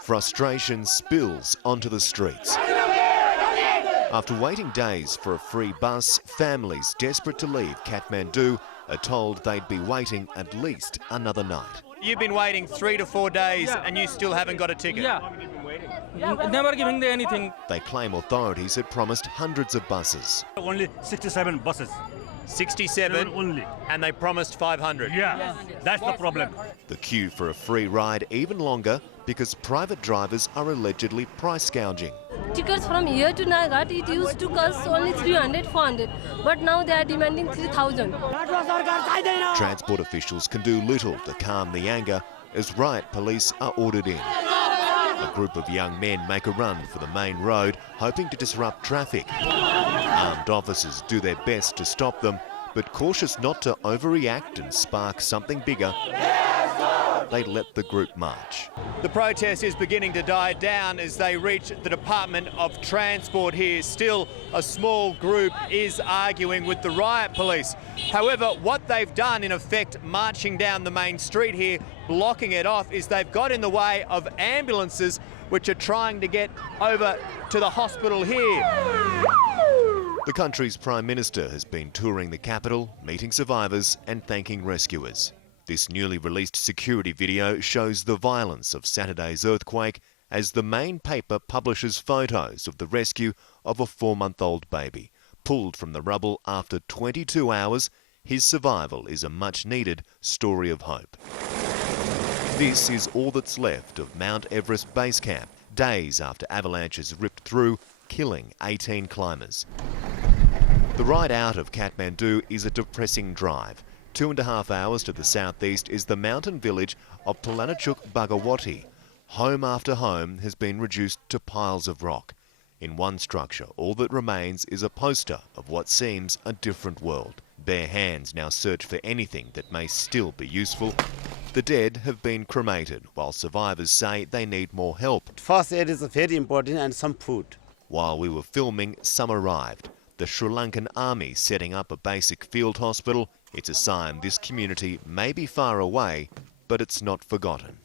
Frustration spills onto the streets. After waiting days for a free bus, families desperate to leave Kathmandu are told they'd be waiting at least another night. You've been waiting 3 to 4 days and you still haven't got a ticket? Yeah. Never giving them anything. They claim authorities had promised hundreds of buses. Only 67 buses. 67 only. And they promised 500. Yeah, that's the problem. The queue for a free ride even longer because private drivers are allegedly price gouging. Tickets from here to Nagat, it used to cost only 300, 400, but now they are demanding 3,000. Transport officials can do little to calm the anger as riot police are ordered in. A group of young men make a run for the main road, hoping to disrupt traffic. Armed officers do their best to stop them, but cautious not to overreact and spark something bigger, they let the group march. The protest is beginning to die down as they reach the Department of Transport here. Still, a small group is arguing with the riot police. However, what they've done, in effect, marching down the main street here, blocking it off, is they've got in the way of ambulances which are trying to get over to the hospital here. The country's Prime Minister has been touring the capital, meeting survivors and thanking rescuers. This newly released security video shows the violence of Saturday's earthquake as the main paper publishes photos of the rescue of a 4-month-old baby. Pulled from the rubble after 22 hours, his survival is a much-needed story of hope. This is all that's left of Mount Everest Base Camp, days after avalanches ripped through, killing 18 climbers. The ride out of Kathmandu is a depressing drive. 2.5 hours to the southeast is the mountain village of Palanachuk Bhagawati. Home after home has been reduced to piles of rock. In one structure, all that remains is a poster of what seems a different world. Bare hands now search for anything that may still be useful. The dead have been cremated, while survivors say they need more help. First aid is very important and some food. While we were filming, some arrived. The Sri Lankan army setting up a basic field hospital. It's a sign this community may be far away, but it's not forgotten.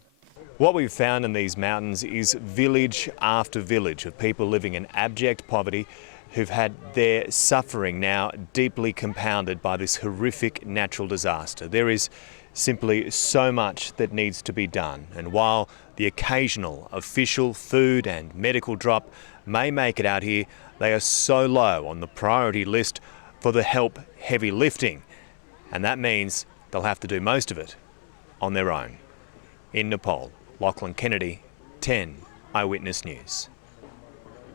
What we've found in these mountains is village after village of people living in abject poverty who've had their suffering now deeply compounded by this horrific natural disaster. There is simply so much that needs to be done, and while the occasional official food and medical drop may make it out here, they are so low on the priority list for the help heavy lifting, and that means they'll have to do most of it on their own. In Nepal, Lachlan Kennedy, 10 Eyewitness News.